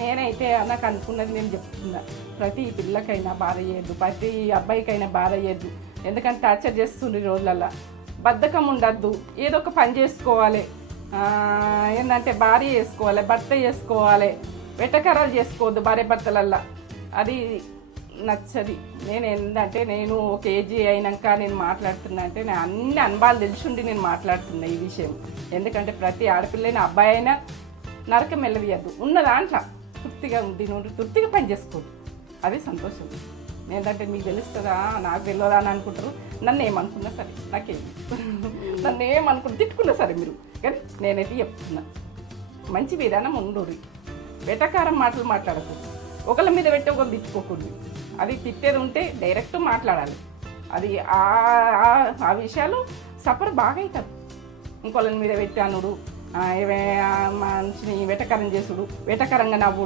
నేనైతే నాకు అనుకున్నది నేను చెప్తున్నా, ప్రతి పిల్లకైనా బాధ చేయొద్దు, ప్రతి అబ్బాయికైనా బాధ చేయొద్దు. ఎందుకంటే టార్చర్ చేస్తుండ్రు ఈ రోజులల్లో. బద్ధకం ఉండద్దు, ఏదో ఒక పని చేసుకోవాలి. ఏంటంటే భార్య చేసుకోవాలి, భర్త చేసుకోవాలి, వెటకరాలు చేసుకోవద్దు భార్య భర్తలల్లా. అది నచ్చది. నేను ఏంటంటే నేను ఒక ఏజీ అయినాక నేను మాట్లాడుతున్నా అంటే నేను అన్ని అనుభవాలు తెలుసుండి నేను మాట్లాడుతున్నా ఈ విషయం. ఎందుకంటే ప్రతి ఆడపిల్లైన అబ్బాయి అయినా నరకం వెళ్ళవియద్దు. ఉన్న దాంట్లో తృప్తిగా ఉండి నువ్వు తృప్తిగా పని చేసుకోదు, అది సంతోషం. ఏంటంటే మీకు తెలుస్తుందా నాకు తెలియదా అని అనుకుంటారు. నన్ను ఏమనుకున్నా సరే నాకేం నన్ను ఏమనుకున్నా తిట్టుకున్నా సరే మీరు, కానీ నేనైతే చెప్తున్నా మంచి విధానం ఉండరు. వెటకారం మాటలు మాట్లాడకూడదు, ఒకళ్ళ మీద పెట్టి ఒకళ్ళు తిట్టుకోకూడదు. అది తిట్టేది ఉంటే డైరెక్ట్ మాట్లాడాలి. అది ఆ విషయాలు సఫర్ బాగా అవుతారు. ఇంకొకళ్ళ మీద పెట్టి అనుడు, మనిషిని వెటకారం చేసుడు, వెటకరంగా నవ్వుడు.